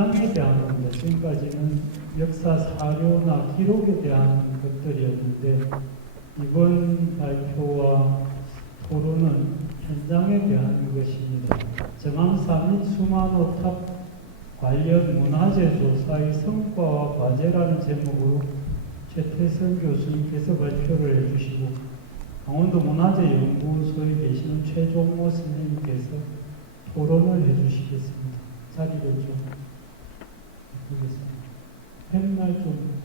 현장에 대한 겁니다. 지금까지는 역사 사료나 기록에 대한 것들이었는데 이번 발표와 토론은 현장에 대한 것입니다. 정암사 및 수만호탑 관련 문화재 조사의 성과와 과제라는 제목으로 최태선 교수님께서 발표를 해주시고 강원도 문화재연구소에 계시는 최종모 선생님께서 토론을 해주시겠습니다. 자리를 좀 해보겠습니다. 펜날 좀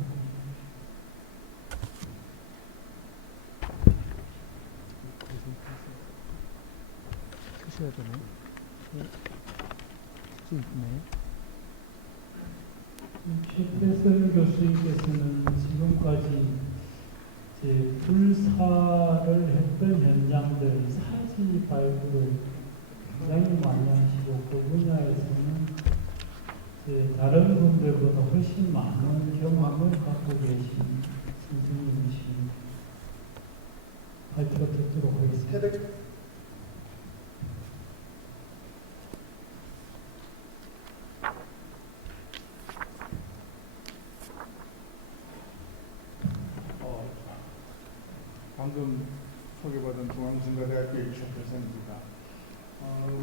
쓰셔야 되나요? 네. 최태선 교수님께서는 지금까지 이제 불사를 했던 현장들 사지 발굴을 굉장히 많이 하시고 그 분야에서는 이제 다른 분들보다 훨씬 많은 경험을 갖고 계신 선생님이십니다. 발표 듣도록 하겠습니다. 방금 소개받은 중앙선거대학교의 최태선입니다.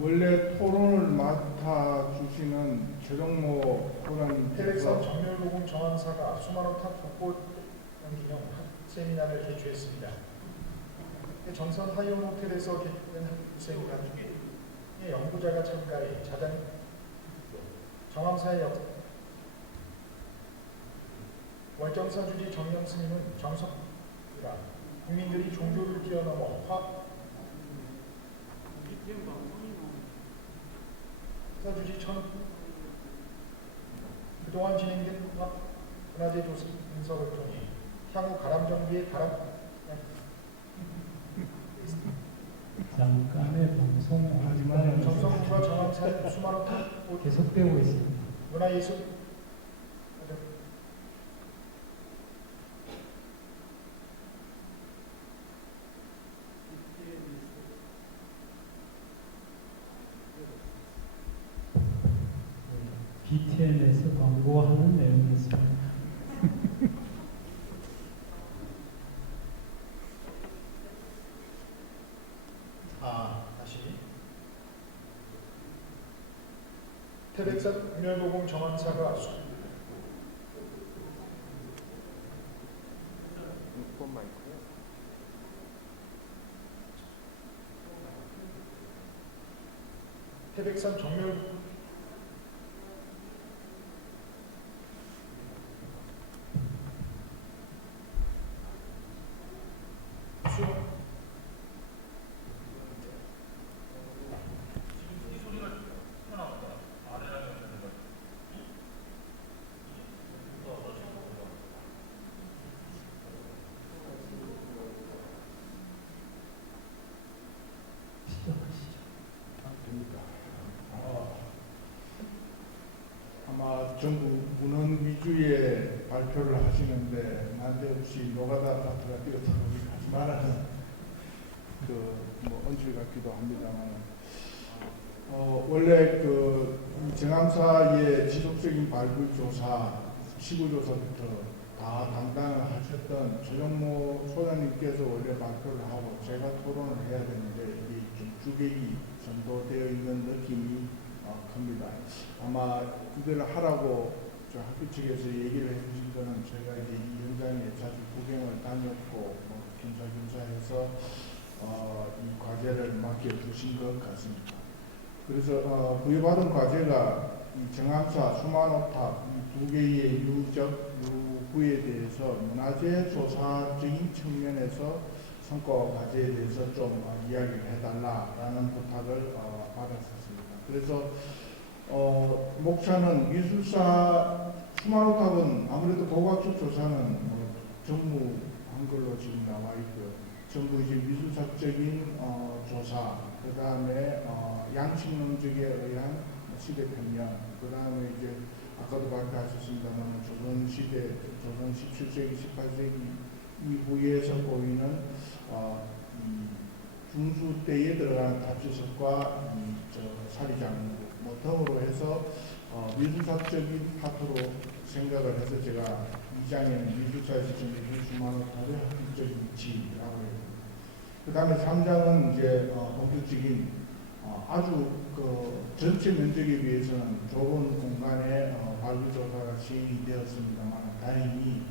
원래 토론을 맡아주시는 최종모 소장님께서 태백산 정멸고궁 정암사가 수만호탑 국보 기념 세미나를 개최했습니다. 정선 하이온 호텔에서 개최된 세미나 중에 연구자가 참가해 정암사의 역사 월정사 주지 정영 스님은 정석이라 국민들이 종교를 뛰어넘어 사주지 그동안 진행된 문화재 조사 분석을 통해 향후 가람정비의 잠깐의 방송 정성군과 정암사의 수만호탑 계속되고 있습니다. 문화예술 BTN에서 광고하는 내용이었습니다. 다시 태백산 정멸고궁 정암사가 태백산 정멸 아마 전부 문헌 위주의 발표를 하시는데 난데없이 노가다 파트가 뛰어들어오기 하지 말라는 뭐 언질 같기도 합니다만 원래 정암사의 지속적인 발굴 조사, 시구 조사부터 다 담당을 하셨던 최종모 소장님께서 원래 발표를 하고 제가 토론을 해야 되는데 이게 좀 주객이 전도되어 있는 느낌이 큽니다. 아마 그대로 하라고 저 학교 측에서 얘기를 해주신 거는 제가 이제 이 현장에 자주 구경을 다녔고 겸사겸사해서 이 과제를 맡겨주신 것 같습니다. 그래서 부여받은 과제가 이 정암사, 수만호탑 이 두 개의 유구에 대해서 문화재 조사적인 측면에서 성과와 과제에 대해서 좀 이야기를 해달라라는 부탁을 받았었습니다. 그래서 목차는 미술사 수만호탑은 아무래도 고고학적 조사는 전무한 걸로 지금 나와 있고요. 전부 이제 미술사적인 조사, 그 다음에 양식론적에 의한 시대 편명, 그 다음에 이제 아까도 발표하셨습니다만 조선시대, 조선 17세기, 18세기 이후에서 보이는 중수 때에 들어간 답지석과 사리장구 등으로 해서 미술사적인 파트로 생각을 해서 제가 2장에는 미술사에서 정해진 수만호탑의 학술적인 위치라고 해요. 그 다음에 3장은 이제 본격적인 아주 그 전체 면적에 비해서는 좁은 공간에 발굴조사가 시행이 되었습니다만 다행히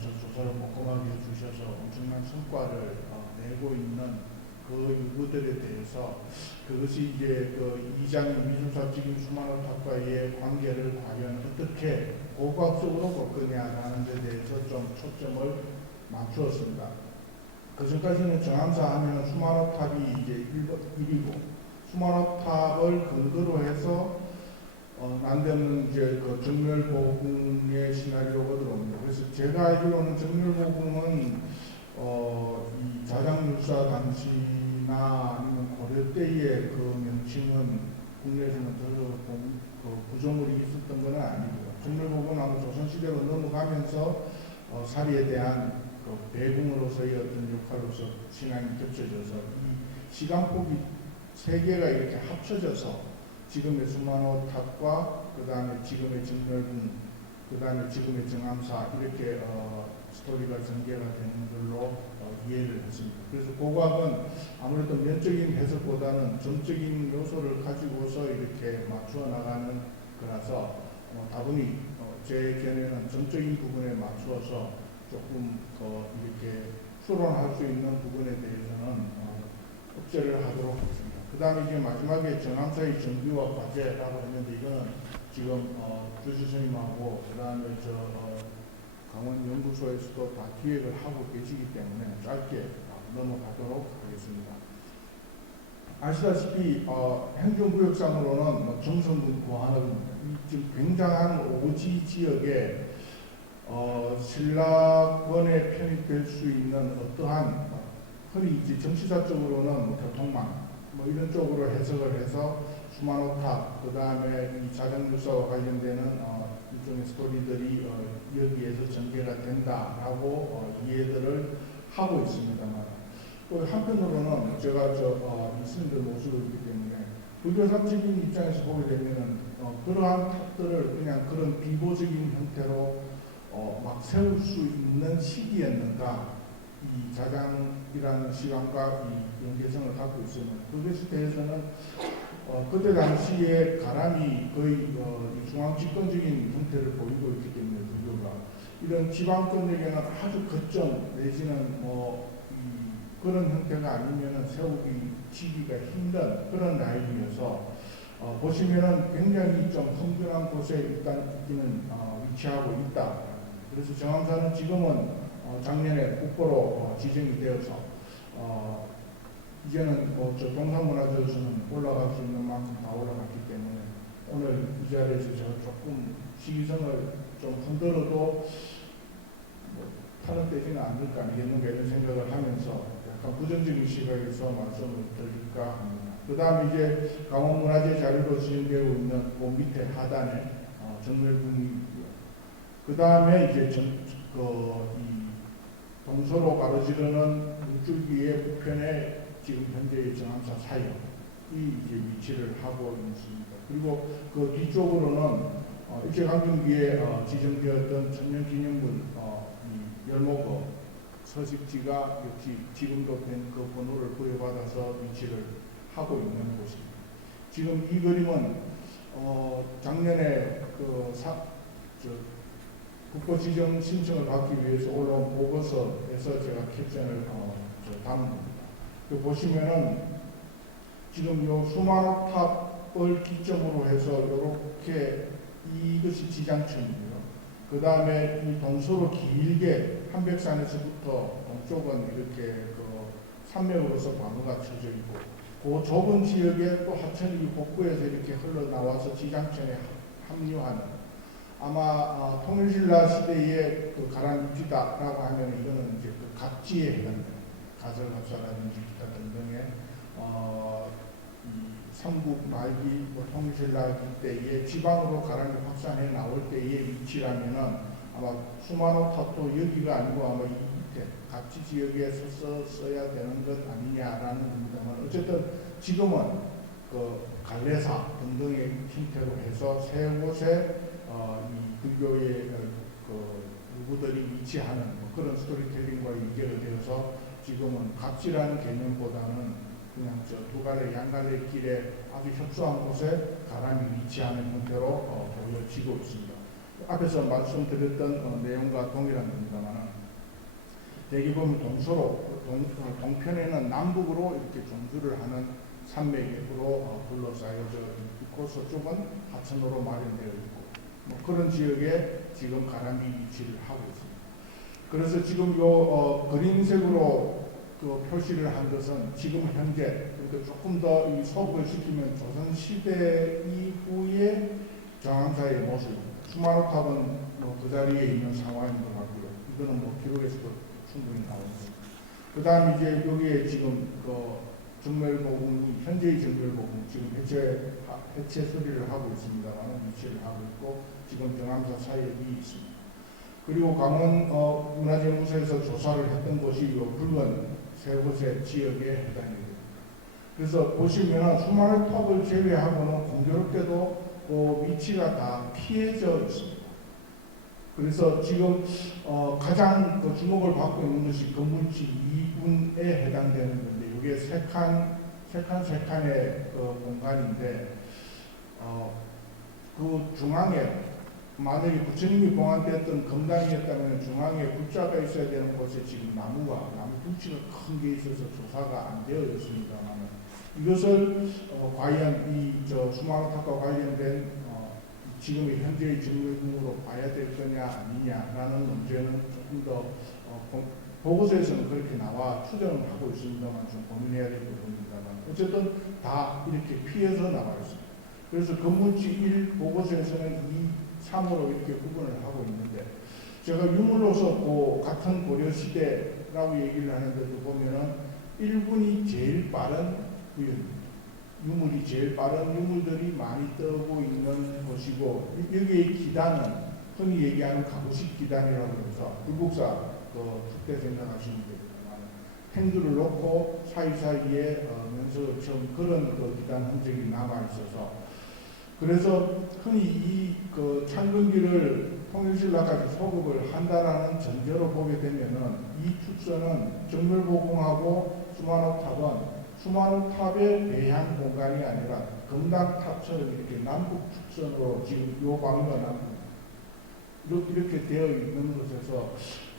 저 조사를 꼼꼼하게 해주셔서 엄청난 성과를 내고 있는 그 유구들에 대해서 그것이 이제 그 2장의 미술사적인 수만호탑과의 관계를 과연 어떻게 고고학적으로 볼 거냐라는 데 대해서 좀 초점을 맞추었습니다. 그 전까지는 정암사 하면 수만호탑이 이제 1이고 수만호탑을 근거로 해서 난데없는 이제 그 정멸보궁의 시나리오가 들어옵니다. 그래서 제가 알기로는 정멸보궁은 이 자장율사 당시나 아니면 고려 때의 그 명칭은 국내에서는 그 구조물이 있었던 건 아니고요. 정멸보궁은 아마 조선시대로 넘어가면서 사리에 대한 그 배궁으로서의 어떤 역할로서 신앙이 겹쳐져서 이 시간폭이 세 개가 이렇게 합쳐져서 지금의 수만호탑과 그 다음에 지금의 정멸궁, 그 다음에 지금의 정암사 이렇게 스토리가 전개가 되는 걸로 이해를 했습니다. 그래서 고고학은 아무래도 면적인 해석보다는 점적인 요소를 가지고서 이렇게 맞추어 나가는 거라서 다분히 제 견해는 점적인 부분에 맞추어서 조금 더 이렇게 추론할 수 있는 부분에 대해서는 억제를 하도록 하겠습니다. 그 다음에 이제 마지막에 정암사의 정비와 과제라고 했는데 이거는 지금 주지스님하고 그 다음에 강원연구소에서도 다 기획을 하고 계시기 때문에 짧게 넘어가도록 하겠습니다. 아시다시피 행정구역상으로는 정선군 고한읍입니다. 지금 굉장한 오지 지역에 신라권에 편입될 수 있는 어떠한 흔히 이제 정치사적으로는 교통망 이런 쪽으로 해석을 해서 수만호탑 그 다음에 이 자장유사와 관련되는 일종의 스토리들이 여기에서 전개가 된다라고 이해들을 하고 있습니다만 또 한편으로는 제가 이스님들 모습을 보기 때문에 불교사적인 입장에서 보게 되면은 그러한 탑들을 그냥 그런 비보적인 형태로 막 세울 수 있는 시기였는가 이 자장이라는 시간과 이 연계성을 갖고 있으면 그것에 대해서는 그때 당시에 가람이 거의 중앙 집권적인 형태를 보이고 있기 때문에 불교가 이런 지방권에게는 아주 거점 내지는 그런 형태가 아니면은 세우기 지기가 힘든 그런 라인이어서 보시면은 굉장히 좀 험준한 곳에 일단 있기는 위치하고 있다. 그래서 정암사는 지금은 작년에 국보로 지정이 되어서 이제는 저 동산문화재로서는 올라갈 수 있는 만큼 다 올라갔기 때문에 오늘 이 자리에서 제가 조금 시기성을 좀 흔들어도 타는 되지는 않을까 하는 이런 생각을 하면서 약간 부정적인 시각에서 말씀을 드릴까 합니다. 그 다음에 이제 강원문화재 자료로 지정되고 있는 그 밑에 하단에 정멸궁이고요. 그 다음에 이제 이 동서로 가로지르는 물줄기의 우편에 지금 현재의 정암사 사역이 이제 위치를 하고 있습니다. 그리고 그 뒤쪽으로는 일제강점기에 지정되었던 천년기념군 열목읍 서식지가 역시 지금도 된 그 번호를 부여받아서 위치를 하고 있는 곳입니다. 지금 이 그림은 작년에 국보 지정 신청을 받기 위해서 올라온 보고서에서 제가 캡션을 담은 겁니다. 보시면은 지금 요 수만호탑을 기점으로 해서 이렇게 이것이 지장층이고요. 그 다음에 이 동서로 길게 한백산에서부터 동쪽은 이렇게 산맥으로서 방어가 쳐져 있고 그 좁은 지역에 또 하천이 복부에서 이렇게 흘러나와서 지장층에 합류하는 아마 통일신라 시대의 그 가랑입지다라고 하면 이거는 이제 그 갑지에 해당됩니다. 가설갑사라든지 기타 등등의 이 삼국 말기 통일신라 때의 지방으로 가랑이 확산해 나올 때의 위치라면은 아마 수만호탑도 여기가 아니고 아마 이 밑에 갑지 지역에 써야 되는 것 아니냐라는 겁니다만 어쨌든 지금은 그 갈래사 등등의 형태로 해서 세 곳에 이 불교의 누구들이 위치하는 그런 스토리텔링과 연계가 되어서 지금은 갑질하는 개념보다는 그냥 저 두 갈래 양갈래 길에 아주 협소한 곳에 가람이 위치하는 형태로 보여지고 있습니다. 앞에서 말씀드렸던 내용과 동일한 겁니다만 대개 보면 동서로 동편에는 남북으로 이렇게 종주를 하는 산맥으로 둘러싸여져 있고 서쪽은 하천으로 마련되어 있고 뭐 그런 지역에 지금 가람이 위치를 하고 있습니다. 그래서 지금 요 그린색으로 그 표시를 한 것은 지금 현재 그러니까 조금 더 이 소급을 시키면 조선 시대 이후의 정왕사의 모습입니다. 수마노탑은 그 자리에 있는 상황인 것 같고요. 이거는 뭐 기록에서도 충분히 나옵니다. 그 다음 이제 여기에 지금 그 정멸복음이 현재의 정멸복음 지금 해체 수리를 하고 있습니다만 위치를 하고 있고 지금 정암사 사이에 있습니다. 그리고 강원 문화재무소에서 조사를 했던 곳이 요 붉은 세 곳의 지역에 해당이 됩니다. 그래서 보시면 수마노탑을 제외하고는 공교롭게도 위치가 다 피해져 있습니다. 그래서 지금 가장 그 주목을 받고 있는 것이 건물지 2군에 해당되는 건데 이게 세 칸의 공간인데 그 중앙에 만약에 부처님이 봉안되었던 금당이었다면 중앙에 굴자가 있어야 되는 곳에 지금 나무 둥치가 큰 게 있어서 조사가 안 되어 있습니다만 이것을 과연 이 수마노탑과 관련된 지금의 현재의 정밀금으로 봐야 될 거냐 아니냐라는 문제는 조금 더 보고서에서는 그렇게 나와 추정을 하고 있습니다만 좀 고민해야 될 부분입니다만 어쨌든 다 이렇게 피해서 나와 있습니다. 그래서 건물지 1 보고서에서는 2, 3으로 이렇게 구분을 하고 있는데 제가 유물로서 그 같은 고려시대라고 얘기를 하는데도 보면은 1군이 제일 빠른 구역입니다. 유물이 제일 빠른 유물들이 많이 뜨고 있는 곳이고 여기의 기단은 흔히 얘기하는 가부식 기단이라고 해서 불국사 그때 생각하시면 되겠지만 행주를 놓고 사이사이에 면석을 쳐 그런 기단 흔적이 남아 있어서 그래서 흔히 이 창근기를 통일신라까지 소급을 한다라는 전제로 보게 되면은 이 축선은 정멸보궁하고 수마노탑은 수마노탑의 배향 공간이 아니라 금당탑처럼 이렇게 남북 축선으로 지금 요 방위가 남북 이렇게 되어 있는 것에서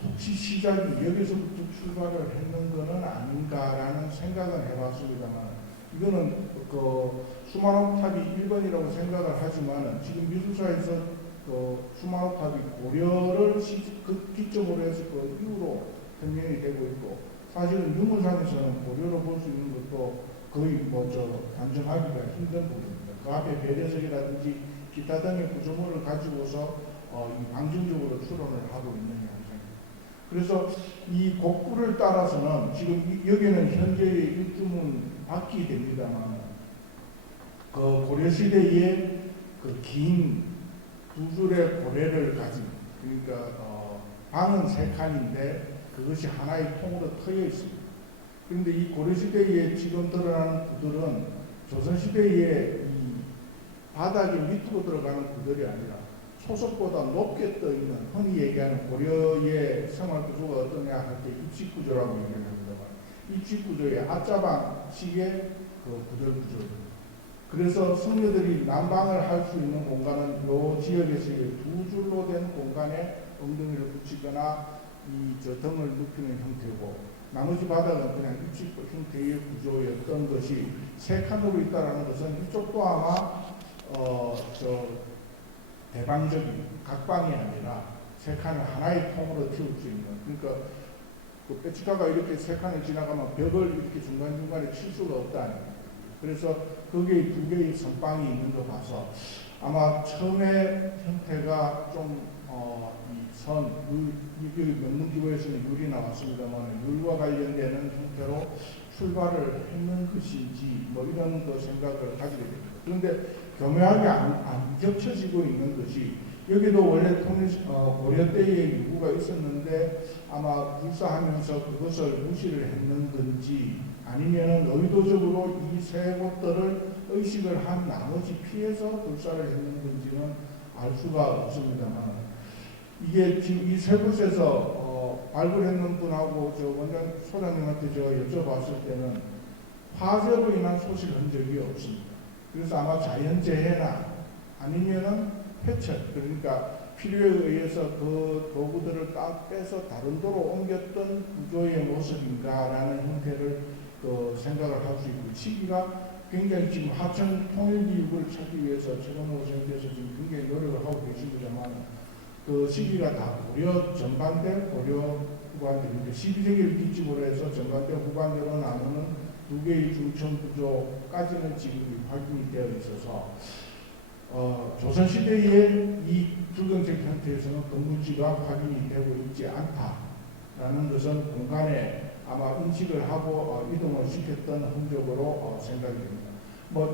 혹시 시작이 여기서부터 출발을 했는 것은 아닌가라는 생각은 해봤습니다만 이거는 수마노탑이 1번이라고 생각을 하지만 지금 미술사에서 수마노탑이 고려를 그 기점으로 해서 그 이후로 변경이 되고 있고 사실은 유물상에서는 고려로 볼 수 있는 것도 거의 단정하기가 힘든 부분입니다. 그 앞에 배려석이라든지 기타 등의 구조물을 가지고서 방정적으로 추론을 하고 있는 양상입니다. 그래서 이 곡구를 따라서는 지금 여기는 현재의 일주문 밖이 됩니다만 그 고려시대의 그 긴 두 줄의 고래를 가진 그러니까 방은 세 칸인데 그것이 하나의 통으로 트여 있습니다. 그런데 이 고려시대에 지금 드러나는 구들은 조선시대의 이 바닥이 밑으로 들어가는 구들이 아니라 초석보다 높게 떠 있는 흔히 얘기하는 고려의 생활 구조가 어떠냐 할 때 입식구조라고 얘기를 합니다만 입식구조의 앞자방식의 그 구들 구조입니다. 그래서 승려들이 난방을 할 수 있는 공간은 이 지역에서의 두 줄로 된 공간에 엉덩이를 붙이거나 등을 눕히는 형태고 나머지 바닥은 그냥 입식 형태의 구조였던 것이 세 칸으로 있다는 것은 이쪽도 아마 대방적인 각방이 아니라 세 칸을 하나의 통으로 틔울 수 있는 그러니까 그 빼치카가 이렇게 세 칸을 지나가면 벽을 이렇게 중간중간에 칠 수가 없다는 그래서 거기에 두 개의 선방이 있는 거 봐서 아마 처음에 형태가 좀 여기 명문기호에서는 율이 나왔습니다만 율과 관련되는 형태로 출발을 했는 것인지 이런 생각을 가지게 됩니다. 그런데 교묘하게 안 겹쳐지고 있는 것이 여기도 원래 고려 때의 유구가 있었는데 아마 불사하면서 그것을 무시를 했는 건지 아니면 의도적으로 이 세 곳들을 의식을 한 나머지 피해서 불사를 했는 건지는 알 수가 없습니다만 이게 지금 이 세 곳에서 발굴했는 분하고 저 원장 소장님한테 제가 여쭤봤을 때는 화재로 인한 소실 흔적이 없습니다. 그래서 아마 자연재해나 아니면은 폐철, 그러니까 필요에 의해서 그 도구들을 딱 빼서 다른 도로 옮겼던 구조의 모습인가라는 형태를 생각을 할 수 있고, 시기가 굉장히 지금 하천 통일기육을 찾기 위해서 최건호 선생님께서 지금 굉장히 노력을 하고 계십니다만 그 시기가 다 고려 전반대, 고려 후반대, 12세기를 기점으로 해서 전반대, 후반대로 나누는 두 개의 중천 구조까지는 지금 확인이 되어 있어서 조선시대의 이 불경책 형태에서는 건물지가 확인이 되고 있지 않다라는 것은 공간에 아마 인식을 하고 이동을 시켰던 흔적으로 생각이 됩니다.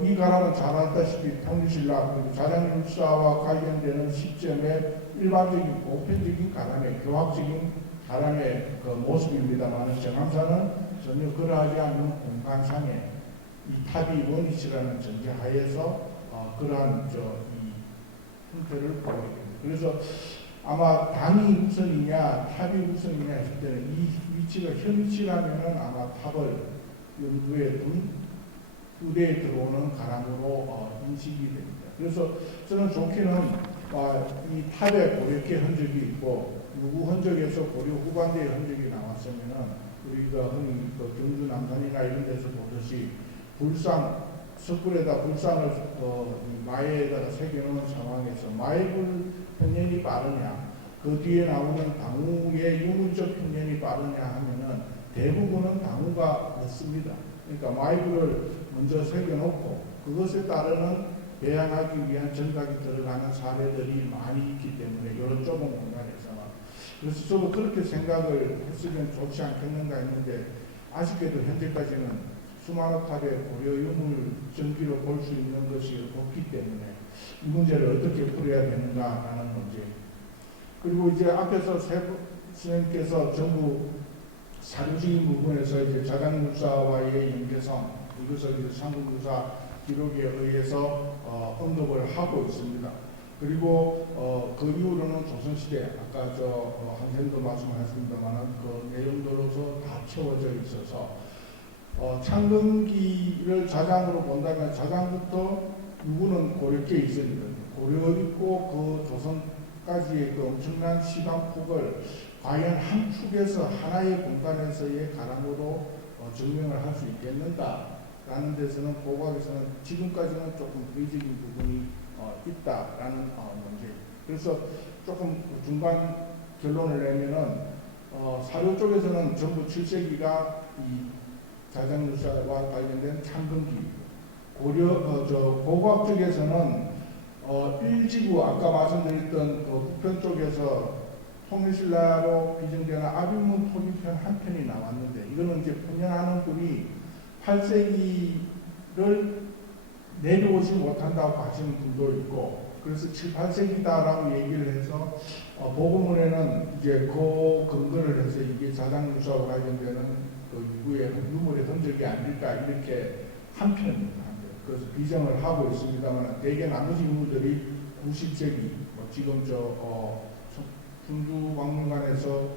이 가람은 잘 알다시피 통일신라 그리고 자장율사와 관련되는 시점에 일반적인 보편적인 가람의 교학적인 가람의 그 모습입니다만 정암사는 전혀 그러하지 않는 공간상의 이 탑이 원위치라는 전제하에서 그러한 이 형태를 보게 됩니다. 그래서 아마 당이 우선이냐 탑이 우선이냐 했을 때는 이 위치가 현위치라면은 아마 탑을 연구에 둔 후대에 들어오는 가람으로 인식이 됩니다. 그래서 저는 좋게는 이 탑에 고려계 흔적이 있고 누구 흔적에서 고려 후반대의 흔적이 나왔으면은 우리가 흔히 경주 남산이나 이런 데서 보듯이 불상 석굴에다 불상을 마에다가 새겨놓은 상황에서 마의불 편년이 빠르냐 그 뒤에 나오는 당우의 유물적 편년이 빠르냐 하면은 대부분은 당우가 늦습니다. 그러니까 마의불을 먼저 새겨놓고 그것에 따르는 배양하기 위한 전각이 들어가는 사례들이 많이 있기 때문에 이런 좁은 공간에서 그래서 저도 그렇게 생각을 했으면 좋지 않겠는가 했는데 아쉽게도 현재까지는 수마노 탑의 고려 유물 전기로 볼 수 있는 것이 없기 때문에 이 문제를 어떻게 풀어야 되는가라는 문제. 그리고 이제 앞에서 세 선생님께서 전부 사료적인 부분에서 이제 자장물사와의 연계성 이것을 이제 삼국유사 기록에 의해서 언급을 하고 있습니다. 그리고 그 이후로는 조선시대 아까 한생도 말씀하셨습니다만 그 내용들로서 다 채워져 있어서 창건기를 자장으로 본다면 자장부터 누구는 고려께 있으니까 고려 있고 그 조선까지의 그 엄청난 시간폭을 과연 한 축에서 하나의 공간에서의 가람으로 증명을 할 수 있겠는가라는 데서는 고고학에서는 지금까지는 조금 의적인 부분이 있다라는 문제. 그래서 조금 중간 결론을 내면은 사료 쪽에서는 전부 7세기가 이 자장유사와 관련된 창건기. 고고학 쪽에서는 일지구 아까 말씀드렸던 북편 쪽에서 통일신라로 비정되는 아비문 토기편 한 편이 나왔는데 이거는 이제 분연하는 분이 8세기를 내려오지 못한다고 하시는 분도 있고 그래서 7, 8세기다라고 얘기를 해서 보고문에는 이제 그 근거를 해서 이게 자장유사와 관련되는 그 유물의 흔적이 아닐까 이렇게 한 편입니다. 그래서 비정을 하고 있습니다만 대개 나머지 유물들이 90세기 지금 충주박물관에서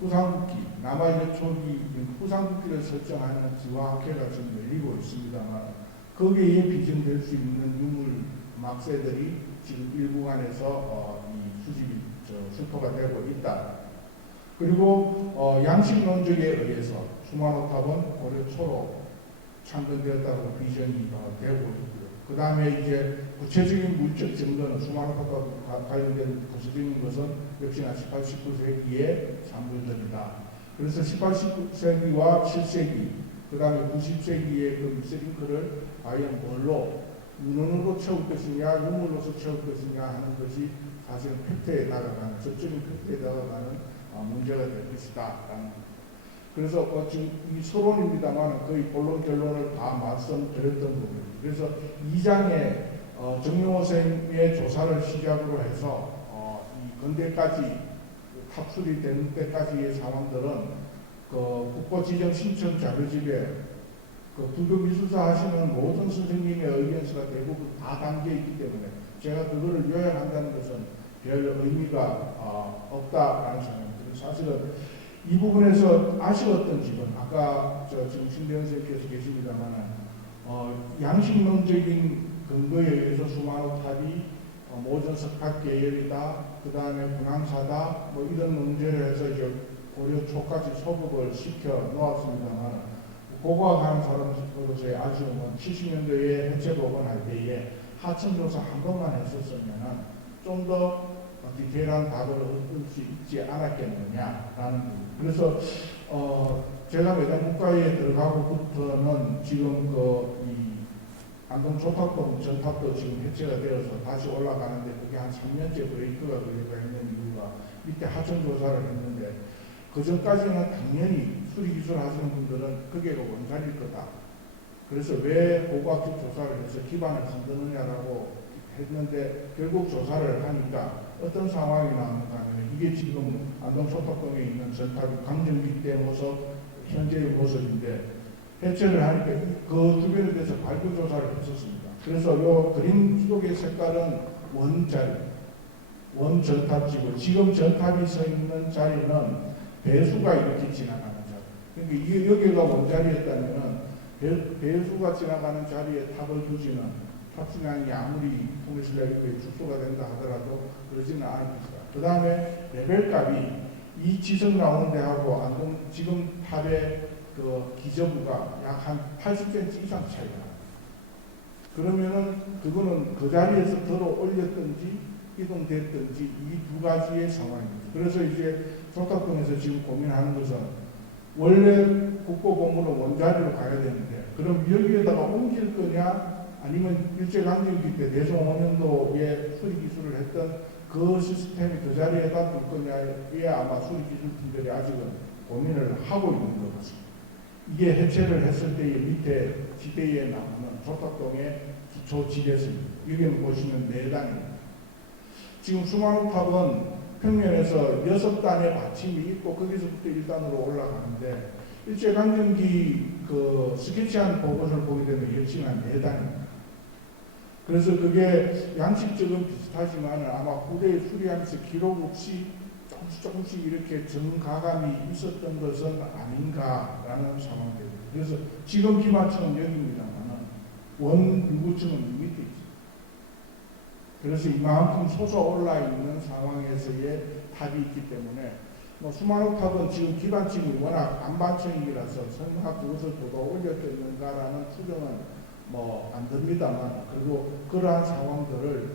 후상국기 남아있는 초기 후상국기를 설정하는 지화학회가 지금 열리고 있습니다만 거기에 비정될 수 있는 유물 막세들이 지금 일부간에서 이 수집이 수토가 되고 있다. 그리고 양식론적에 의해서 수마노탑은 고려 초로 창건되었다고 비전이 되고 있고요. 그 다음에 이제 구체적인 물적 증거는 수마노탑과 관련된 구체적인 것은 역시나 18, 19세기의 산물들이다. 그래서 18, 19세기와 7세기, 그 다음에 90세기의 그 미스링크를 과연 뭘로, 문헌으로 채울 것이냐, 유물로서 채울 것이냐 하는 것이 사실은 팩트에 다가가는, 적적인 팩트에 다가가는 문제가 될 것이다. 그래서 지금 이 서론입니다만 거의 본론 결론을 다 말씀드렸던 부분입니다. 그래서 2장에 정용호 선생님의 조사를 시작으로 해서 이 근대까지 탑출이 되는 때까지의 상황들은 그 국보지정 신청 자료집에 그 불교 미술사 하시는 모든 선생님의 의견서가 대부분 다 담겨 있기 때문에 제가 그거를 요약한다는 것은 별 의미가 없다라는 생각입니다. 사실은 이 부분에서 아쉬웠던 지금 아까 지금 신대현 선생님께서 계십니다만 양식론적인 근거에 의해서 수마노탑이 모전 석학 계열이다, 그 다음에 분황사다, 뭐 이런 문제를 해서 이제 고려 초까지 소급을 시켜 놓았습니다만, 그거와 관한 사람으로서의 아쉬움은 70년도에 해체법원 할 때에 하천조사 한 번만 했었으면 좀 더 디테일한 답을 얻을 수 있지 않았겠느냐라는 부분. 그래서 제가 매장국가에 들어가고부터는 지금 이 안동 조탑동 전탑도 지금 해체가 되어서 다시 올라가는데 그게 한 3년째 브레이크가 걸려가 있는 이유가 밑에 하천 조사를 했는데 그 전까지는 당연히 수리기술 하시는 분들은 그게 원산일 거다. 그래서 왜 고고학적 조사를 해서 기반을 만드느냐라고 했는데 결국 조사를 하니까 어떤 상황이 나오는가 하면 이게 지금 안동 조탑동에 있는 전탑이 강정기 때 모습, 현재의 모습인데 해체를 하니까 그 주변에 대해서 발굴 조사를 했었습니다. 그래서 이 그림 속의 색깔은 원자리, 원전탑지고 지금 전탑이 서 있는 자리는 배수가 이렇게 지나가는 자리. 그러니까 여기가 원자리였다면 배수가 지나가는 자리에 탑을 두지는 탑승량이 아무리 통일신라기구에 축소가 된다 하더라도 그러지는 않을 것이다. 그 다음에 레벨값이 이 지성 나오는 데하고 안동 지금 탑의 그 기저부가 약 한 80cm 이상 차이가 나요. 그러면은 그거는 그 자리에서 들어 올렸든지 이동됐든지 이 두 가지의 상황입니다. 그래서 이제 조탑동에서 지금 고민하는 것은 원래 국보공무는 원자리로 가야 되는데 그럼 여기에다가 옮길 거냐 아니면 일제강점기 때 대성 5년도에 수리기술을 했던 그 시스템이 그 자리에다 둘 거냐에 아마 수리기술팀들이 아직은 고민을 하고 있는 것 같습니다. 이게 해체를 했을 때의 밑에 지대에 나오는 조탑동의 기초 지대습니다. 여기는 보시면 4단입니다. 지금 수마노탑은 평면에서 6단의 받침이 있고 거기서부터 1단으로 올라가는데 일제강점기 그 스케치한 보고서를 보게 되면 역시나 4단입니다. 그래서 그게 양식적은 비슷하지만 아마 후대에 수리하면서 기록 없이 조금씩 이렇게 정가감이 있었던 것은 아닌가라는 상황입니다. 그래서 지금 기반층은 여기입니다만 원유구층은 밑에 있습니다. 그래서 이만큼 솟아올라 있는 상황에서의 탑이 있기 때문에 수마노탑은 지금 기반층이 워낙 안반층이라서 설마 그것을 더 올렸겠는가라는 추정은 안 듭니다만 그리고 그러한 상황들을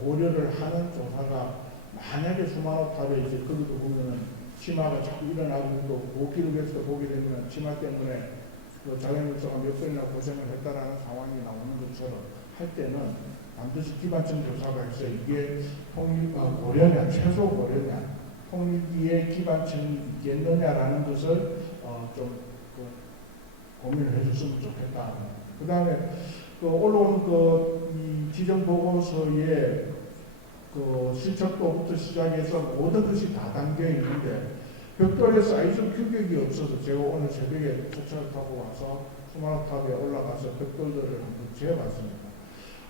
고려를 하는 조사가 만약에 수마노탑에 이제 거기도 보면은 치마가 자꾸 일어나고 또 고기록에서 보게 되면 치마 때문에 그 자연물소가 몇 번이나 고생을 했다라는 상황이 나오는 것처럼 할 때는 반드시 기반층 조사가 있어 이게 고려냐 최소 고려냐 통일기의 기반층이 있겠느냐라는 것을 고민을 해줬으면 좋겠다. 그 다음에 올라온 이 지정 보고서에 실적도부터 시작해서 모든 것이 다 담겨 있는데 벽돌의 사이즈 규격이 없어서 제가 오늘 새벽에 첫차를 타고 와서 수마노탑에 올라가서 벽돌들을 한번 재봤습니다.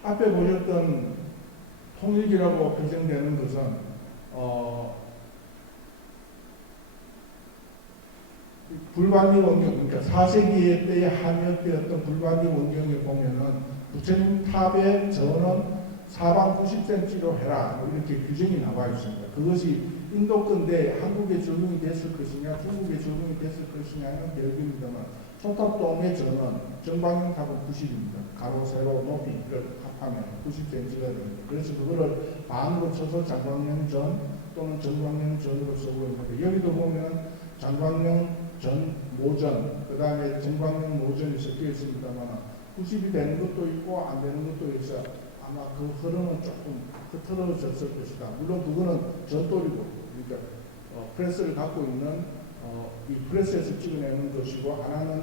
앞에 보셨던 통일기라고 표정되는 것은 불반리 원경, 그러니까 4세기 때에 함유되었던 불반리 원경에 보면은 부처님 탑의 전은 사방 90cm로 해라 이렇게 규정이 나와 있습니다. 그것이 인도권대 한국에 적용이 됐을 것이냐 중국에 적용이 됐을 것이냐는 별개입니다만 초탑동의 전은 정방형 탑은 90입니다. 가로 세로 높이를 합하면 90cm가 됩니다. 그래서 그거를 반으로 쳐서 장방형 전 또는 정방형 전으로 쓰고 있는데 여기도 보면 장방형 전 모전 그 다음에 정방형 모전이 섞여 있습니다만 90이 되는 것도 있고 안 되는 것도 있어 아마 그 흐름은 조금 흐트러졌을 것이다. 물론 그거는 전돌이고 그러니까 프레스를 갖고 있는 이 프레스에서 찍어내는 것이고 하나는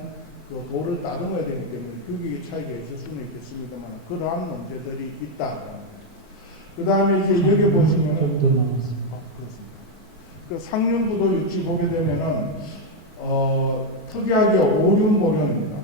그 돌을 따듬어야 되기 때문에 규격의 차이가 있을 수는 있겠습니다만 그러한 문제들이 있다. 그 다음에 이제 여기 보시면 좀더 나왔습니다. 그렇습니다. 그 상륜구도 유치 보게 되면은 특이하게 오륜보령입니다.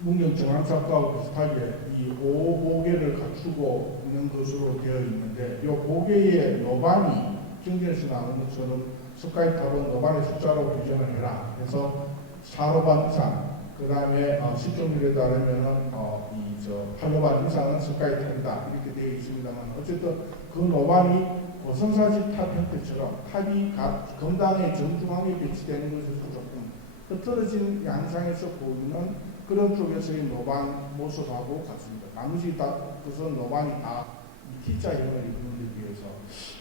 문경 정암사과와 비슷하게 이 5개를 갖추고 있는 것으로 되어 있는데 이 5개의 노반이 경전에서 나오는 것처럼 스카이탑은 노반의 숫자로 규정을 해라. 그래서 4노반 이상, 그 다음에 실종률에 따르면은 8노반 이상은 스카이탑이다. 이렇게 되어 있습니다만 어쨌든 그 노반이 고성사지 탑 형태처럼 탑이 금당의 정중앙에 배치되는 것에서 조금 흐트러진 양상에서 보이는 그런 쪽에서의 노반 모습하고 같습니다. 나머지 것은 노반이 다 T자형을 이루는 데 비해서.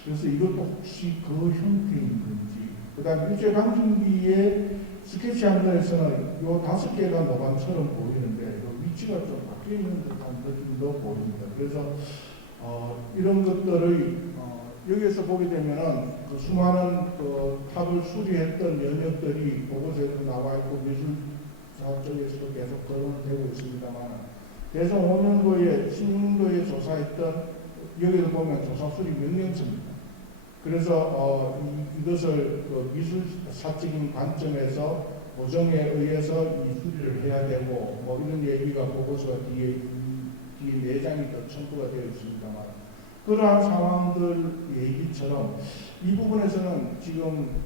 그래서 이것도 혹시 그 형태인 건지. 그 다음 일제강점기의 스케치한 거에서는 요 5개가 노반처럼 보이는데 요 위치가 좀 바뀌어 있는 듯한 느낌도 보입니다. 그래서 이런 것들의 여기에서 보게 되면은 그 수많은 그 탑을 수리했던 연역들이 보고서에도 나와 있고 미술사 쪽에서도 계속 거론되고 있습니다만 대성 5년도에 16년도에 조사했던 여기도 보면 조사 수리 명령서입니다. 그래서 이것을 그 미술사적인 관점에서 보정에 의해서 이 수리를 해야 되고 뭐 이런 얘기가 보고서 뒤에 4장이 더 첨부가 되어 있습니다만 그러한 상황들 얘기처럼 이 부분에서는 지금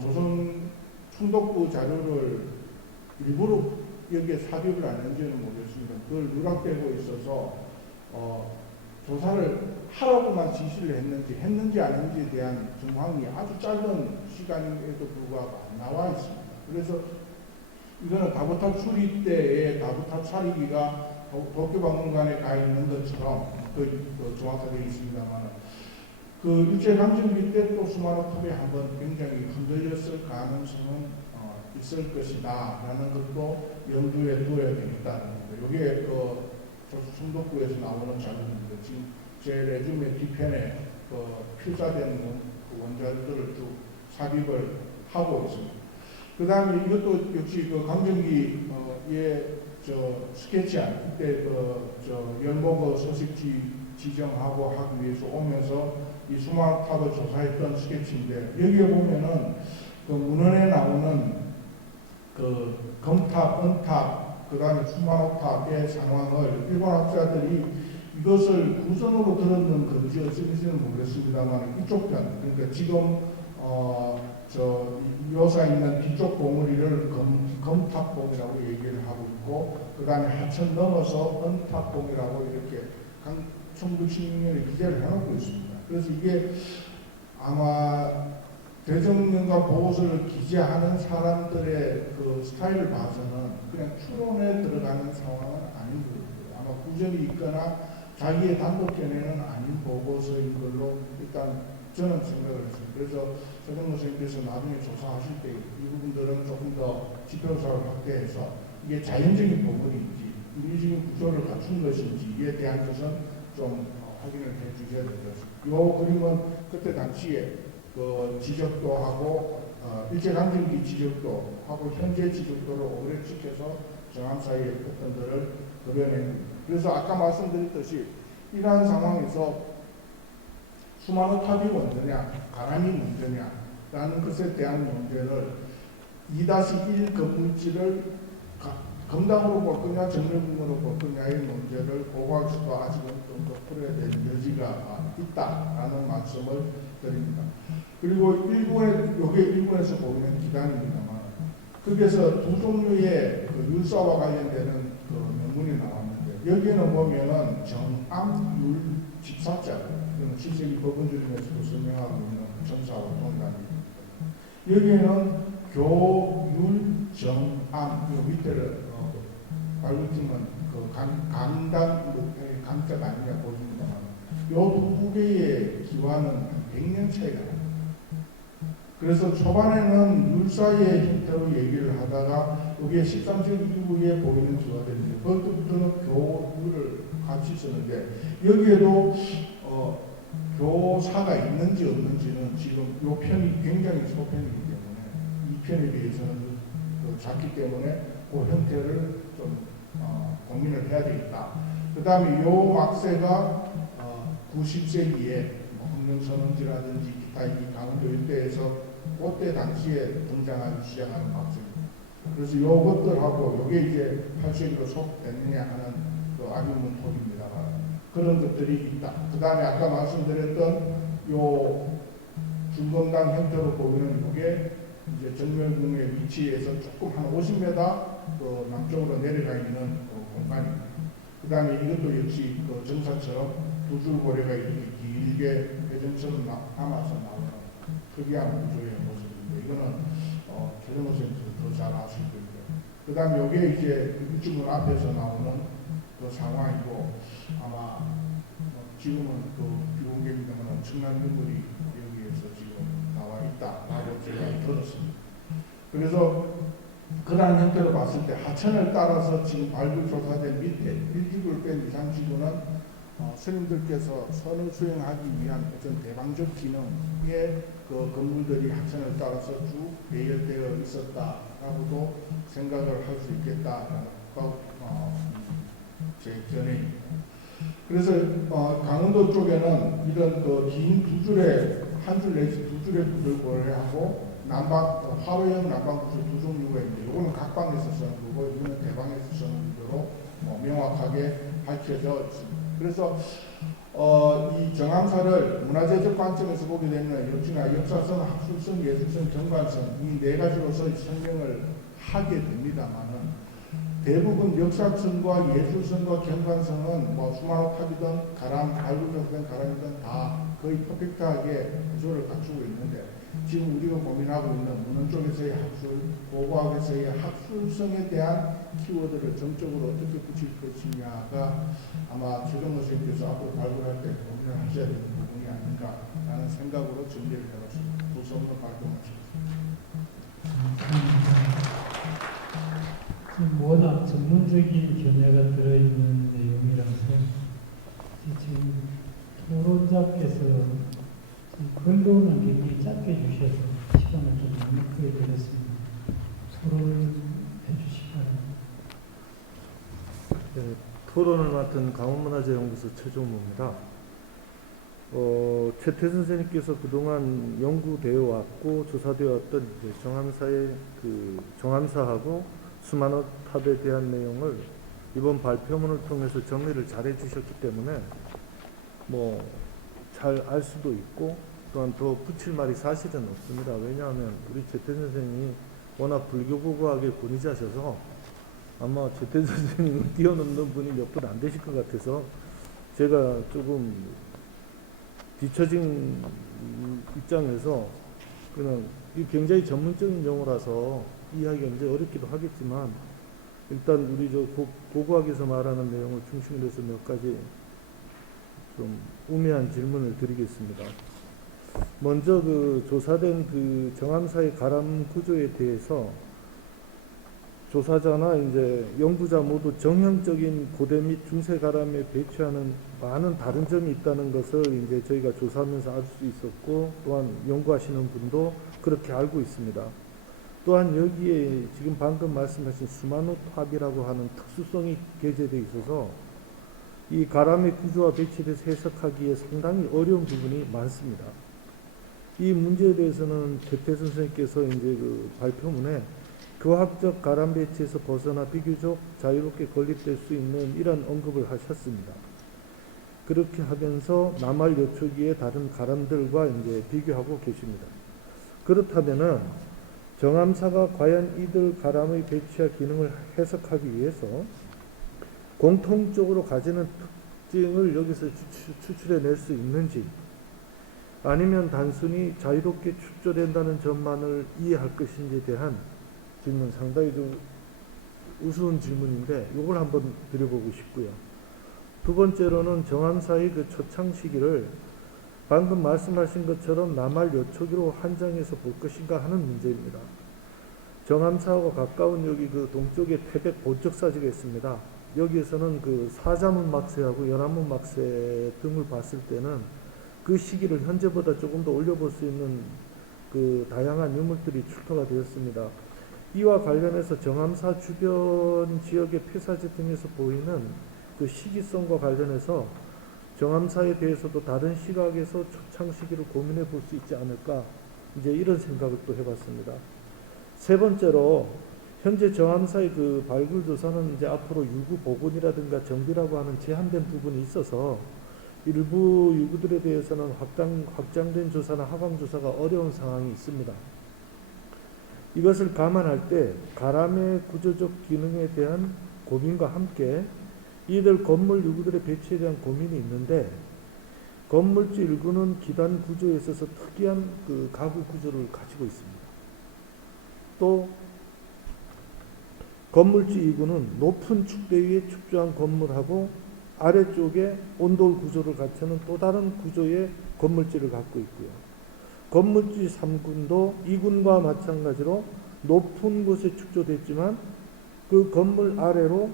조선 충독부 자료를 일부러 여기에 삽입을 안 했는지는 모르겠습니다. 그걸 누락되고 있어서 조사를 하라고만 지시를 했는지 안 했는지에 대한 정황이 아주 짧은 시간에도 불구하고 안 나와 있습니다. 그래서 이거는 다부탑 수리 때의 다부탑 차리기가 도쿄박물관에 가 있는 것처럼 정확하게 되어 있습니다만 그 일제강점기 때 또 수많은 탑이 한번 굉장히 흔들렸을 가능성은 있을 것이다 라는 것도 염두에 두어야 되겠다는 겁니다. 이게 충독부에서 나오는 자료입니다. 지금 제 레줌의 뒤편에 필사된 그 원자들을 쭉 삽입을 하고 있습니다. 그 다음에 이것도 역시 그 강점기의 스케치한 그때 연목어 서식지 지정하고 하기 위해서 오면서 이 수많은 탑을 조사했던 스케치인데 여기에 보면은 그 문헌에 나오는 그 검탑, 은탑, 그 다음에 수만호탑의 상황을 일본 학자들이 이것을 구전으로 들었는 건지 어쩐지는 모르겠습니다만 이쪽 편, 그러니까 지금 묘사 있는 뒤쪽 봉우리를 검탑봉이라고 얘기를 하고 있고 그 다음에 하천 넘어서 은탑봉이라고 이렇게 1976년에 기재를 해놓고 있습니다. 그래서 이게 아마 대정령과 보고서를 기재하는 사람들의 그 스타일을 봐서는 그냥 추론에 들어가는 상황은 아닌 것 같아요. 아마 구전이 있거나 자기의 단독 견해는 아닌 보고서인 걸로 일단 저는 생각을 했습니다. 그래서 서정모 선생님께서 나중에 조사하실 때 이 부분들은 조금 더 지표사를 확대해서 이게 자연적인 부분인지 인위적인 구조를 갖춘 것인지에 대한 것은 좀 확인을 해 주셔야 될 것 같습니다. 이 그림은 그때 당시에 그 지적도 하고 일제강점기 지적도 하고 현재 지적도를 오래 지켜서 정암 사이의 패턴들을 그려낸 그래서 아까 말씀드렸듯이 이러한 상황에서 수많은 탑이 먼저냐 가람이 먼저냐라는 것에 대한 문제를 2-1 건물지를 검당으로 볼 거냐 정렬궁으로 볼 거냐의 문제를 고고학습도 아직은 좀 더 풀어야 될 여지가 있다라는 말씀을 드립니다. 그리고 요게 일본에서 보이는 기단입니다만 거기에서 두 종류의 그 율사와 관련되는 그 명문이 나왔는데 여기에는 보면은 정암율 집사자 실제이 법원주림에서도 설명하고 있는 정사와 동일합니다. 여기에는 교율정암 요 밑에를 발굴팀은 그 강자가 아니냐 보입니다만 요 두 개의 기와는 100년 차이가 납니다. 그래서 초반에는 율사의 형태로 얘기를 하다가 여기에 13세기 이후에 보이는 기와들인데 그것부터는 교율을 같이 쓰는데 여기에도 교사가 있는지 없는지는 지금 이 편이 굉장히 소편이기 때문에 이 편에 비해서는 작기 때문에 그 형태를 좀 고민을 해야 되겠다. 그 다음에 이 막세가 90세기에 흥룡선원지라든지 기타 이 강원도 일대에서 그때 당시에 등장하기 시작하는 막세입니다. 그래서 이것들하고 요게 이제 8세기로 속됐느냐 하는 그 아규문톡입니다만 그런 것들이 있다. 그 다음에 아까 말씀드렸던 요 중건당 형태로 보이는 이게 이제 정면궁의 위치에서 조금 한 50m 그 남쪽으로 내려가 있는 그 공간입니다. 그 다음에 이것도 역시 그 정사처럼 두 줄 고리가 이렇게 길게 회전처럼 남아서 나오는 특이한 구조의 모습인데 이거는 최정호 선생님께서 더 잘 아실 거고요. 그 다음에 이게 이제 일주문 앞에서 나오는 그 상황이고 아마 지금은 그 비공개입니다만 엄청난 인물이 여기에서 지금 나와 있다라고 제가 들었습니다. 그래서 그러한 형태로 봤을 때 하천을 따라서 지금 발굴 조사된 밑에 밀집을 뺀 이상지구는 스님들께서 선을 수행하기 위한 어떤 대방적 기능의 그 건물들이 하천을 따라서 쭉 배열되어 있었다라고도 생각을 할 수 있겠다라는 제 견해입니다. 그래서 강원도 쪽에는 이런 그 긴 두 줄의 한 줄 내지 두 줄의 구를 고려하고 난방 화로형 난방 구조 두 종류가 있는데 이거는 각방에서 쓰는 거고 이거는 대방에서 쓰는 구조로 명확하게 밝혀져 있습니다. 그래서 이 정암사를 문화재적 관점에서 보게 되면 역시나 역사성, 학술성, 예술성, 경관성 이 네 가지로서 설명을 하게 됩니다만은 대부분 역사성과 예술성과 경관성은 뭐 수만호 탑이든 가람, 발굴조사된 가람이든 다 거의 퍼펙트하게 구조를 갖추고 있는데 지금 우리가 고민하고 있는 문헌 쪽에서의 학술, 고고학에서의 학술성에 대한 키워드를 정적으로 어떻게 붙일 것이냐가 아마 최정호 선생님께서 앞으로 발굴할 때 고민을 하셔야 되는 부분이 아닌가라는 생각으로 정리를 해봤습니다. 두서 없는 발표마치겠습니다. 지금 워낙 전문적인 견해가 들어있는 내용이라서 지금 토론자께서 근로는 굉장히 짧게 주셔서 시간을 좀 넉넉하게 드렸습니다. 토론해 주시기 바랍니다. 네, 토론을 맡은 강원문화재연구소 최종무입니다. 최태 선생님께서 그동안 연구되어 왔고 조사되어 왔던 이제 정암사의 정암사하고 수만호 탑에 대한 내용을 이번 발표문을 통해서 정리를 잘 해주셨기 때문에 뭐 잘 알 수도 있고 또한 더 붙일 말이 사실은 없습니다. 왜냐하면 우리 최태 선생님이 워낙 불교고고학의 권위자셔서 아마 최태 선생님을 뛰어넘는 분이 몇 분 안 되실 것 같아서 제가 조금 뒤처진 입장에서 그냥 이 굉장히 전문적인 용어라서 이해하기가 굉장히 어렵기도 하겠지만 일단 우리 고고학에서 말하는 내용을 중심으로 해서 몇 가지 좀 우매한 질문을 드리겠습니다. 먼저 그 조사된 그 정암사의 가람 구조에 대해서 조사자나 이제 연구자 모두 정형적인 고대 및 중세 가람에 배치하는 많은 다른 점이 있다는 것을 이제 저희가 조사하면서 알 수 있었고 또한 연구하시는 분도 그렇게 알고 있습니다. 또한 여기에 지금 방금 말씀하신 수만호 탑이라고 하는 특수성이 게재되어 있어서 이 가람의 구조와 배치에 대해서 해석하기에 상당히 어려운 부분이 많습니다. 이 문제에 대해서는 최태 선생님께서 이제 그 발표문에 교학적 가람 배치에서 벗어나 비교적 자유롭게 건립될 수 있는 이런 언급을 하셨습니다. 그렇게 하면서 남할 여초기의 다른 가람들과 이제 비교하고 계십니다. 그렇다면은 정암사가 과연 이들 가람의 배치와 기능을 해석하기 위해서 공통적으로 가지는 특징을 여기서 추출해낼 수 있는지 아니면 단순히 자유롭게 축조된다는 점만을 이해할 것인지에 대한 질문, 상당히 좀 우스운 질문인데 이걸 한번 드려보고 싶고요. 두 번째로는 정암사의 그 초창 시기를 방금 말씀하신 것처럼 남할 여초기로 한정해서 볼 것인가 하는 문제입니다. 정암사하고 가까운 여기 그 동쪽에 태백 본적사지가 있습니다. 여기에서는 그 사자문 막세하고 연안문 막세 등을 봤을 때는 그 시기를 현재보다 조금 더 올려볼 수 있는 그 다양한 유물들이 출토가 되었습니다. 이와 관련해서 정암사 주변 지역의 폐사지 등에서 보이는 그 시기성과 관련해서 정암사에 대해서도 다른 시각에서 초창 시기를 고민해 볼 수 있지 않을까, 이제 이런 생각을 또 해봤습니다. 세 번째로 현재 정암사의 그 발굴 조사는 이제 앞으로 유구 복원이라든가 정비라고 하는 제한된 부분이 있어서 일부 유구들에 대해서는 확장된 조사나 하강 조사가 어려운 상황이 있습니다. 이것을 감안할 때 가람의 구조적 기능에 대한 고민과 함께 이들 건물 유구들의 배치에 대한 고민이 있는데, 건물지 일구는 기단 구조에 있어서 특이한 그 가구 구조를 가지고 있습니다. 또 건물지 2구는 높은 축대 위에 축조한 건물하고 아래쪽에 온돌 구조를 갖추는 또 다른 구조의 건물지를 갖고 있고요. 건물지 3군도 2군과 마찬가지로 높은 곳에 축조됐지만 그 건물 아래로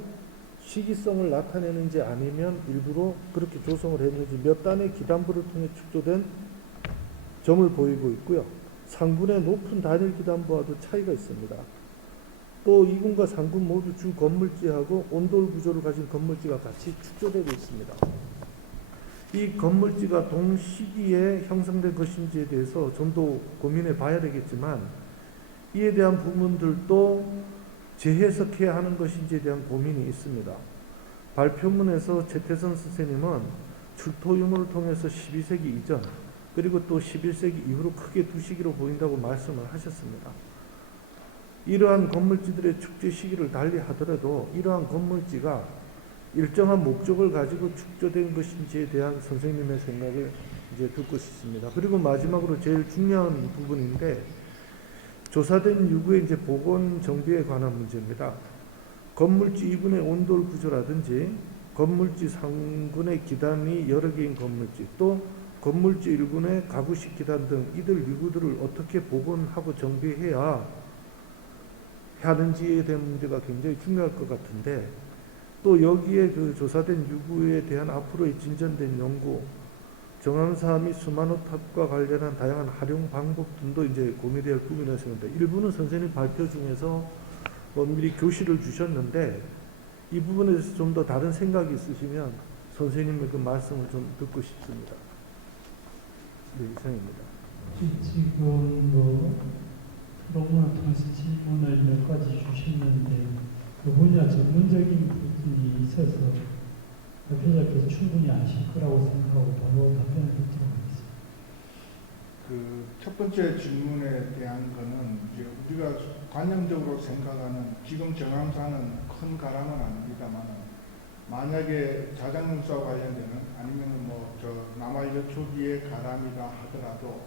시기성을 나타내는지 아니면 일부러 그렇게 조성을 했는지 몇 단의 기단부를 통해 축조된 점을 보이고 있고요. 상군의 높은 단일 기단부와도 차이가 있습니다. 또 2군과 3군 모두 주 건물지하고 온돌 구조를 가진 건물지가 같이 축조되고 있습니다. 이 건물지가 동시기에 형성된 것인지에 대해서 좀 더 고민해 봐야 되겠지만, 이에 대한 부분들도 재해석해야 하는 것인지에 대한 고민이 있습니다. 발표문에서 최태선 선생님은 출토 유물을 통해서 12세기 이전 그리고 또 11세기 이후로 크게 두 시기로 보인다고 말씀을 하셨습니다. 이러한 건물지들의 축조 시기를 달리 하더라도 이러한 건물지가 일정한 목적을 가지고 축조된 것인지에 대한 선생님의 생각을 이제 듣고 싶습니다. 그리고 마지막으로 제일 중요한 부분인데, 조사된 유구의 이제 복원 정비에 관한 문제입니다. 건물지 2군의 온돌 구조라든지 건물지 3군의 기단이 여러 개인 건물지, 또 건물지 1군의 가구식 기단 등 이들 유구들을 어떻게 복원하고 정비해야 하는지에 대한 문제가 굉장히 중요할 것 같은데, 또 여기에 그 조사된 유구에 대한 앞으로의 진전된 연구, 정암사 및 수만호탑과 관련한 다양한 활용 방법 등도 이제 고민될 부분이라고 생각합니다. 일부는 선생님 발표 중에서 미리 교실을 주셨는데, 이 부분에 대해서 좀 더 다른 생각이 있으시면 선생님의 그 말씀을 좀 듣고 싶습니다. 네, 이상입니다. 지금 토론을 통해서 질문을 몇 가지 주셨는데 그 분야 전문적인 부분이 있어서 대표자께서 충분히 아실 거라고 생각하고 바로 답변을 듣도록 하겠습니다. 그 첫 번째 질문에 대한 거는 이제 우리가 관념적으로 생각하는, 지금 정암사는 큰 가람은 아닙니다만, 만약에 자장문사와 관련되는 아니면 남한여 초기의 가람이라 하더라도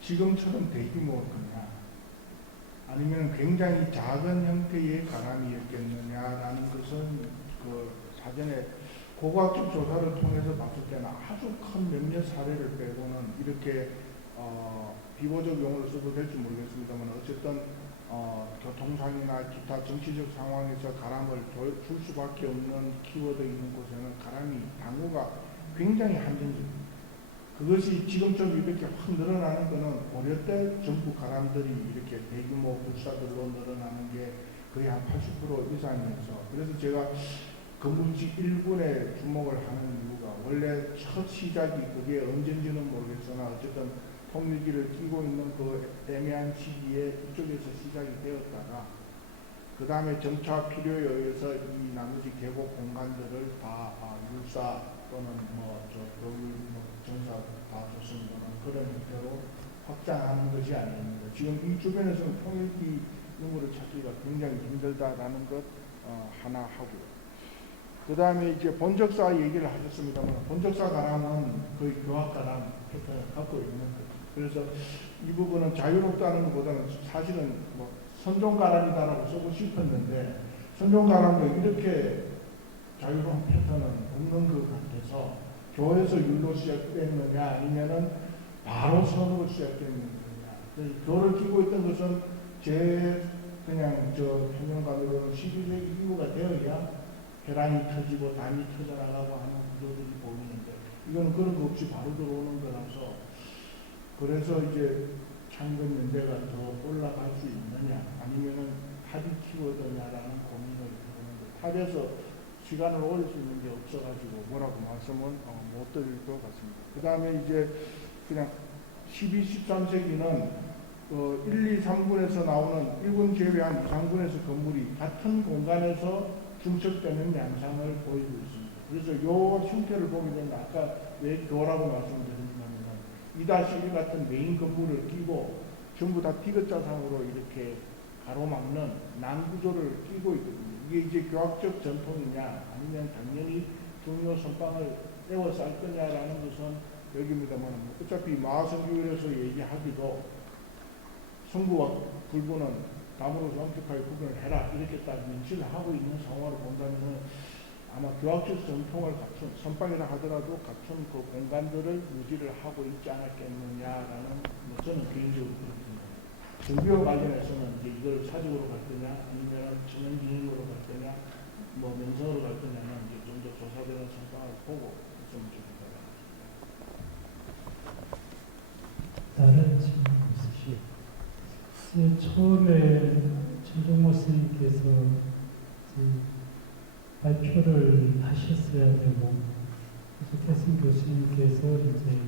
지금처럼 대규모일 거냐, 아니면 굉장히 작은 형태의 가람이었겠느냐라는 것은 그 사전에 고고학적 조사를 통해서 봤을 때는 아주 큰 몇몇 사례를 빼고는 이렇게 비보적 용어를 써도 될지 모르겠습니다만, 어쨌든 교통상이나 기타 정치적 상황에서 가람을 줄 수밖에 없는 키워드 있는 곳에는 가람이 단구가 굉장히 한정적입니다. 그것이 지금처럼 이렇게 확 늘어나는 것은 고려 때 전부 가람들이 이렇게 대규모 불사들로 늘어나는 게 거의 한 80% 이상이어서, 그래서 제가 건물지 1군에 주목을 하는 이유가, 원래 첫 시작이 그게 언젠지는 모르겠으나 어쨌든 통일기를 끼고 있는 그 애매한 시기에 이쪽에서 시작이 되었다가 그 다음에 점차 필요에 의해서 이 나머지 계곡 공간들을 다 율사 또는 정사 다 좋습니다만 그런 형태로 확장하는 것이 아닙니다. 지금 이 주변에서는 통일기 유물을 찾기가 굉장히 힘들다라는 것 하나 하고요. 그 다음에 이제 본적사 얘기를 하셨습니다만, 본적사 가람은 거의 교합가람 패턴을 갖고 있는 거죠. 그래서 이 부분은 자유롭다는 것보다는 사실은 선종가람이다라고 쓰고 싶었는데, 선종가람도 이렇게 자유로운 패턴은 없는 것 같아서 교에서 율로 시작됐느냐 아니면은 바로 선으로 시작됐느냐. 교를 끼고 있던 것은 그냥 평론가대로는 12세기 이후가 되어야 벼랑이 터지고 담이 터져나가고 하는 구조들이 보이는데, 이건 그런 거 없이 바로 들어오는 거라서, 그래서 이제 창건연대가 더 올라갈 수 있느냐 아니면은 탑이 키워드냐라는 고민을 하는데, 탑에서 시간을 오릴 수 있는 게 없어가지고 뭐라고 말씀은 못 드릴 것 같습니다. 그 다음에 이제 그냥 12, 13세기는 1, 2, 3군에서 나오는 1군 제외한 2, 3군에서 건물이 같은 공간에서 중첩되는 양상을 보이고 있습니다. 그래서 이 형태를 보게 되면 아까 왜 교라고 말씀드렸냐면 2-1 같은 메인 건물을 끼고 전부 다 디귿자상으로 이렇게 가로막는 난구조를 끼고 있거든요. 이게 이제 교학적 전통이냐 아니면 당연히 중요 선방을 떼어 쌀 거냐라는 것은 여기입니다만 어차피 마하성교에서 얘기하기도 성부와 불부는 담으로서 엄격하게 구분을 해라 이렇게 딱 명시를 하고 있는 상황을 본다면 아마 교학적 전통을 갖춘 선방이라 하더라도 갖춘 그 공간들을 유지를 하고 있지 않았겠느냐라는 저는 개인적으로 그렇습니다. 정비와 관련해서는 이제 이걸 사직으로 갈 거냐 아니면 전형기능으로 갈 거냐 뭐 명성으로 갈 거냐는 이제 좀 더 조사되는 선방을 보고 좀 좋겠다. 다른 질문 있으시죠? 처음에 최종호 선생님께서 발표를 하셨어야 되고 태승 교수님께서 이제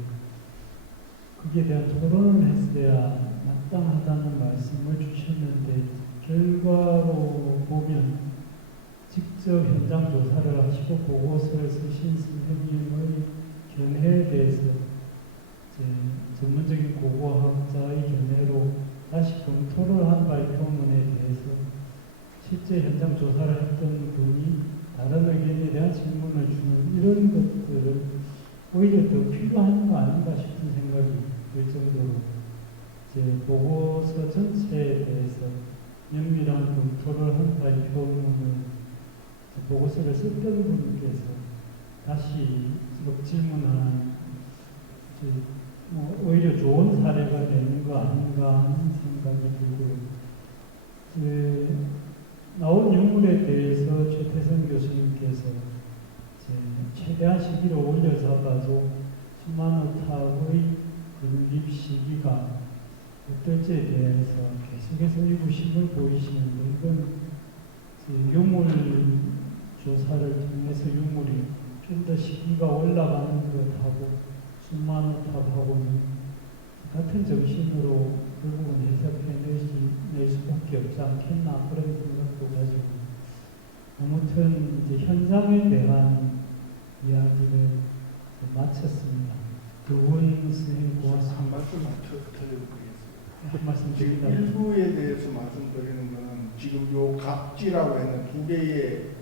거기에 대한 토론을 했어야 마땅하다는 말씀을 주셨는데 결과로 보면 직접 현장 조사를 하시고 보고서를 쓰신 선생님의 견해에 대해서 이제 전문적인 고고학자의 견해로 다시 검토를 한 발표문에 대해서 실제 현장 조사를 했던 분이 다른 의견에 대한 질문을 주는 이런 것들을 오히려 더 필요한 거 아닌가 싶은 생각이 들 정도로 이제 보고서 전체에 대해서 면밀한 검토를 한 발표문을 보고서를 썼던 분께서 다시 질문한 뭐 오히려 좋은 사례가 되는 거 아닌가 하는 생각이 들고요. 나온 유물에 대해서 최태성 교수님께서 최대한 시기를 올려잡아도 수만호탑의 건립 시기가 어떨지에 대해서 계속해서 의구심을 보이시는데 이건 유물 조사를 통해서 유물이 좀 더 시기가 올라가는 것하고 수만호탑하고는 같은 정신으로 결국은 해석해낼 수밖에 없지 않겠나 그런 생각도 가지고 아무튼 이제 현장에 대한 이야기를 마쳤습니다. 두 분 선생님 한 고맙습니다. 말씀 드리겠습니다. 한 말씀 지금 드립니다. 일부에 대해서 말씀드리는 것은 지금 요 갑지라고 했는 두 개의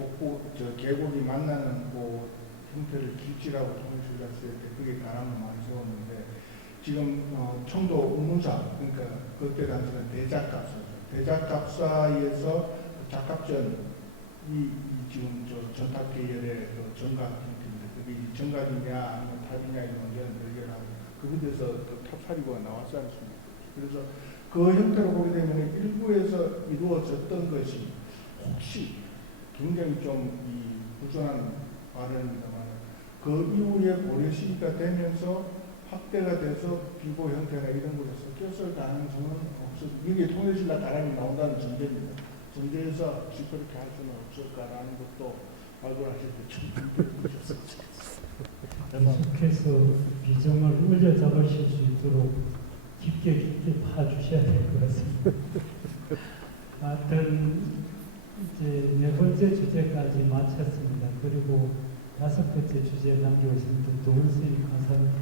계곡이 만나는 그 형태를 길지라고 통일시가 쓸 때 그게 가람을 많이 세웠는데 지금 청도 우문사 그러니까 그때 당시는 대작갑사에서 작갑전 이 지금 전탑 계열의 정각 형태인데 그게 정각이냐 아니면 탑이냐 이런 문제는 의견하고 그것에 대해서 탑사리고가 나왔지 않습니까? 그래서 그 형태로 보게 되면 일부에서 이루어졌던 것이 혹시 굉장히 좀 부전한 발언입니다만 그 이후에 고려 시기가 되면서 확대가 돼서 비보 형태나 이런 것에 섞였을 가능성은 없습니다. 이게 통일신라 가람이 나온다는 전제입니다. 전제에서 그렇게 할 수는 없을까라는 것도 발굴하실 때 좀 계속해서 비정을 올려잡으실 수 있도록 깊게 파주셔야 될 것 같습니다. 하여튼 이제 네 번째 주제까지 마쳤습니다. 그리고 다섯 번째 주제 남기고 있습니다. 노원 선생님 감사합니다.